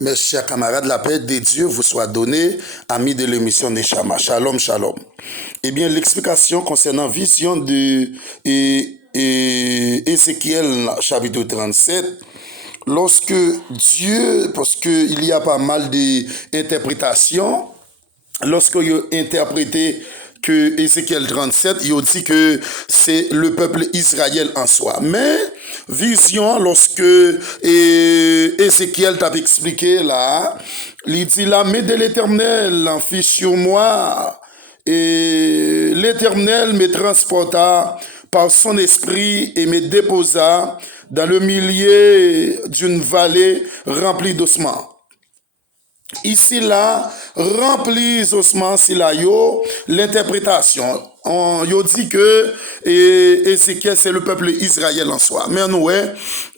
Mes chers camarades, la paix de Dieu vous soit donnée, amis de l'émission Neshama. Shalom, shalom. Eh bien, l'explication concernant vision de Ézéchiel chapitre 37, lorsque Dieu, parce qu'il y a pas mal d'interprétations, lorsque il a interprété que Ézéchiel 37, il dit que c'est le peuple Israël en soi. Mais, vision, lorsque Ézéchiel t'a expliqué là, il dit la main de l'Éternel en fit sur moi, et l'Éternel me transporta par son esprit et me déposa dans le milieu d'une vallée remplie d'ossements. Ici, là, rempli ossements, si là, l'interprétation. On dit que Ézéchiel, c'est le peuple Israël en soi. Mais nous,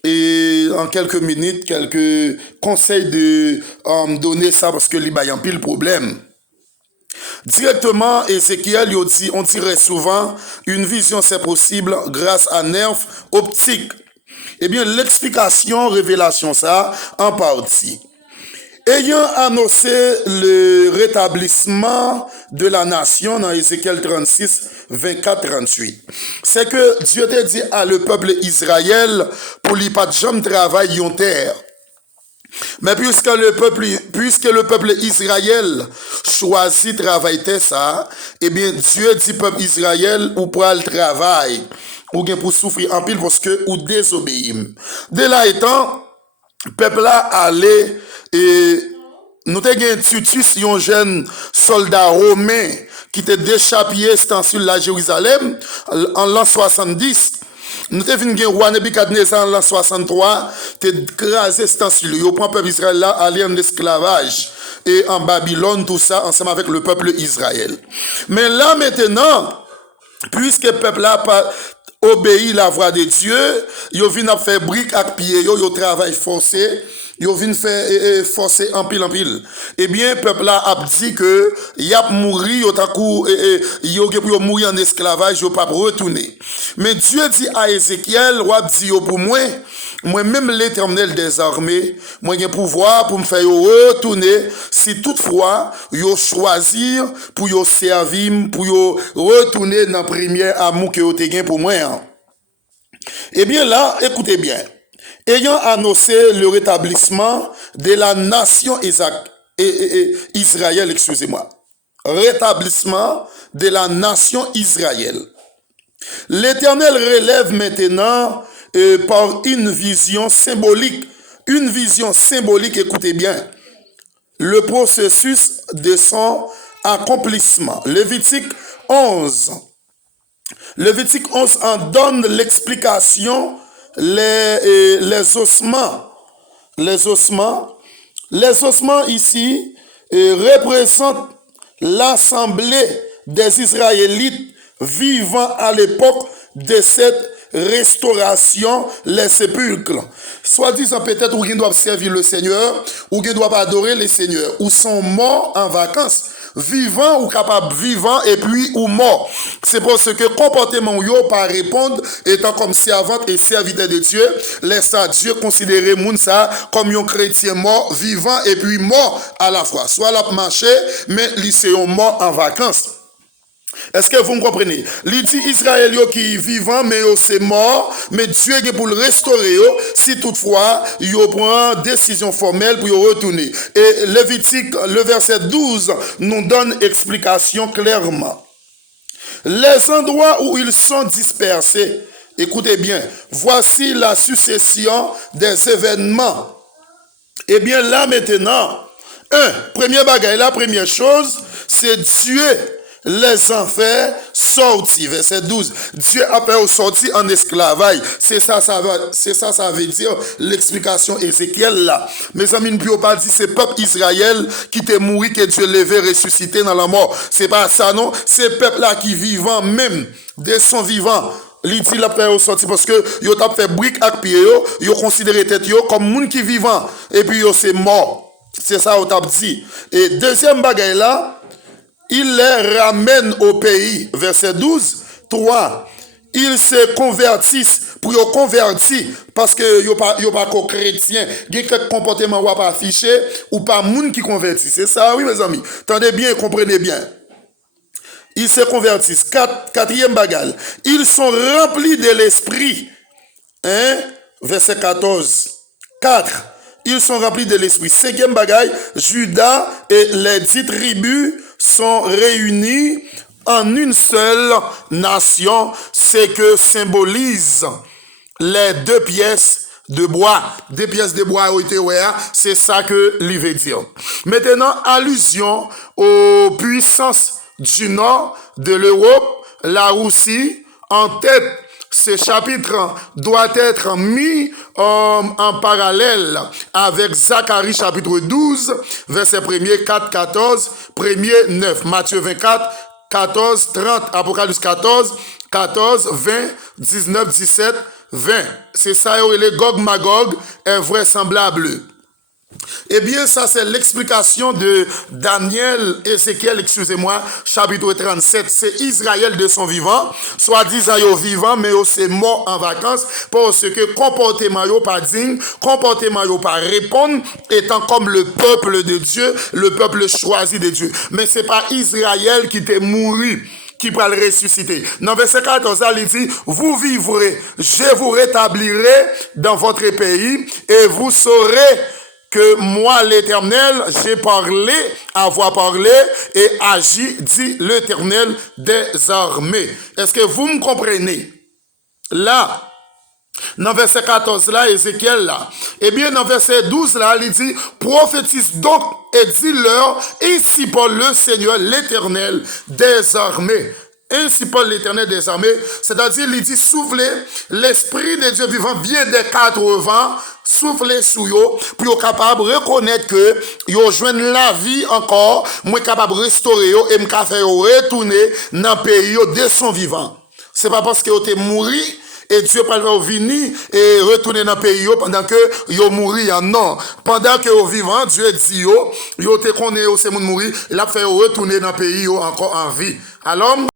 et en quelques minutes, quelques conseils de donner ça parce que il y a un pile problème. Directement, Ézéchiel, on dirait souvent, une vision c'est possible grâce à nerf optique. Eh bien, l'explication, révélation, ça, en partie. Ayant annoncé le rétablissement de la nation dans Ézéchiel 36, 24-38, c'est que Dieu t'a dit à le peuple Israël pour lui pas de jamais travailler en terre. Mais puisque le peuple Israël choisit de travailler ça, eh bien Dieu dit peuple Israël ou pour le travail, ou bien pour souffrir en pile parce que ou désobéir. De là étant, peuple là allait et nous avons Titus, un jeune soldat romain qui était déchappé sur la Jérusalem en l'an 70. Nous avons vu un roi Nebuchadnezzar en l'an 63, qui a écrasé sur lui. Il prend le peuple Israël là, aller en esclavage et en Babylone, tout ça, ensemble avec le peuple Israël. Mais là maintenant, puisque le peuple là pas obéit la voix de Dieu, il vient faire briques à pied, il travaille forcé. Yo vinn faire forcer en pile. Eh bien peuple là a dit que y a mourir yo takou yo pour mourir en esclavage, yo pas retourner. Mais Dieu dit à Ézéchiel, roi dit yo pour moi même l'Éternel des armées, moi j'ai pouvoir pour me faire retourner si toutefois yo choisir pour yo servir, pour yo retourner dans premier amour que yo te gain pour moi. Eh bien là, écoutez bien. Ayant annoncé le rétablissement de la nation Israël, excusez-moi. Rétablissement de la nation Israël. L'Éternel relève maintenant par une vision symbolique. Une vision symbolique, écoutez bien. Le processus de son accomplissement. Lévitique 11. Lévitique 11 en donne l'explication. Les ossements ici représentent l'assemblée des Israélites vivant à l'époque de cette restauration, les sépulcres. Soit disant peut-être ou qui doivent servir le Seigneur, ou qui doivent adorer le Seigneur, ou sont morts en vacances. Vivant ou capable vivant et puis ou mort. C'est parce que comportement yo pas répondre étant comme servante et serviteur de Dieu, laisse à Dieu considérer moun ça comme un chrétien mort, vivant et puis mort à la fois. Soit la marché, mais lycéen mort en vacances. Est-ce que vous me comprenez? Il dit Israël qui est vivant, mais c'est mort, mais Dieu est pour le restaurer, si toutefois, il prend décision formelle pour retourner. Et Lévitique, le verset 12, nous donne explication clairement. Les endroits où ils sont dispersés, écoutez bien, voici la succession des événements. Eh bien là maintenant, premier bagage, la première chose, c'est Dieu les en fait sortir. Verset 12. Dieu a fait sortir en esclavage. C'est ça, ça veut dire l'explication Ézéchiel là. Mes amis, ne pouvons pas dire c'est peuple Israël qui t'est mort, que Dieu levé, ressuscité dans la mort. C'est pas ça, non. C'est peuple là qui vivant même, des son vivants. Il dit la paix sorti parce que yo t'a fait brique à pied yo considéré tête yo comme moun qui vivant et puis yo c'est mort. C'est ça on t'a dit. Et deuxième bagaille là, il les ramène au pays. Verset 12. 3. ils se convertissent pour yo convertir parce que yo pas chrétien, il y a quelques comportements ou pas affiché ou pas moun qui convertit. C'est ça, oui mes amis. Tendez bien, comprenez bien. Ils se convertissent. Quatrième bagage. Ils sont remplis de l'esprit. Hein? Verset 14. 4. Ils sont remplis de l'esprit. Cinquième bagage. Judas et les 10 tribus sont réunis en une seule nation. C'est que symbolise les 2 pièces de bois. 2 pièces de bois ont été c'est ça que l'il veut dire. Maintenant, allusion aux puissances du nord de l'Europe, la Russie, en tête. Ce chapitre doit être mis en parallèle avec Zacharie chapitre 12, verset 1er, 4, 14, 1er, 9, Matthieu 24, 14, 30, Apocalypse 14, 14, 20, 19, 17, 20. C'est ça, les Gog-Magog est vraisemblable. Eh bien, ça c'est l'explication de Daniel, Ézéchiel, excusez-moi, chapitre 37. C'est Israël de son vivant, soit disant yo vivant, mais yo c'est mort en vacances, parce que comportement yo pas digne, comportement yo pas répondre, étant comme le peuple de Dieu, le peuple choisi de Dieu. Mais c'est pas Israël qui t'est mouru, qui va le ressusciter. Dans verset 14, il dit, vous vivrez, je vous rétablirai dans votre pays, et vous saurez que moi, l'Éternel, j'ai parlé, avoir parlé et agi, dit l'Éternel des armées. Est-ce que vous me comprenez? Là, dans verset 14 là, Ézéchiel là, eh bien dans verset 12 là, il dit, prophétise donc et dis-leur, ainsi parle le Seigneur, l'Éternel des armées. Ainsi parle l'Éternel des armées, c'est-à-dire, il dit, soufflez, l'Esprit de Dieu vivant vient des 4 vents, soufflez sous yo, puis yo capable de reconnaître que yo joignent la vie encore, moi capable de restaurer yo, et m'ka faire retourner dans le pays yo de son vivant. C'est pas parce que yo te mouru, et Dieu va venir et retourner dans le pays yo pendant que yo mouri, non. Pendant que yo vivant, Dieu dit yo te connaît yo c'est moun mouri, il a fait retourner dans le pays yo encore en vie. Alors,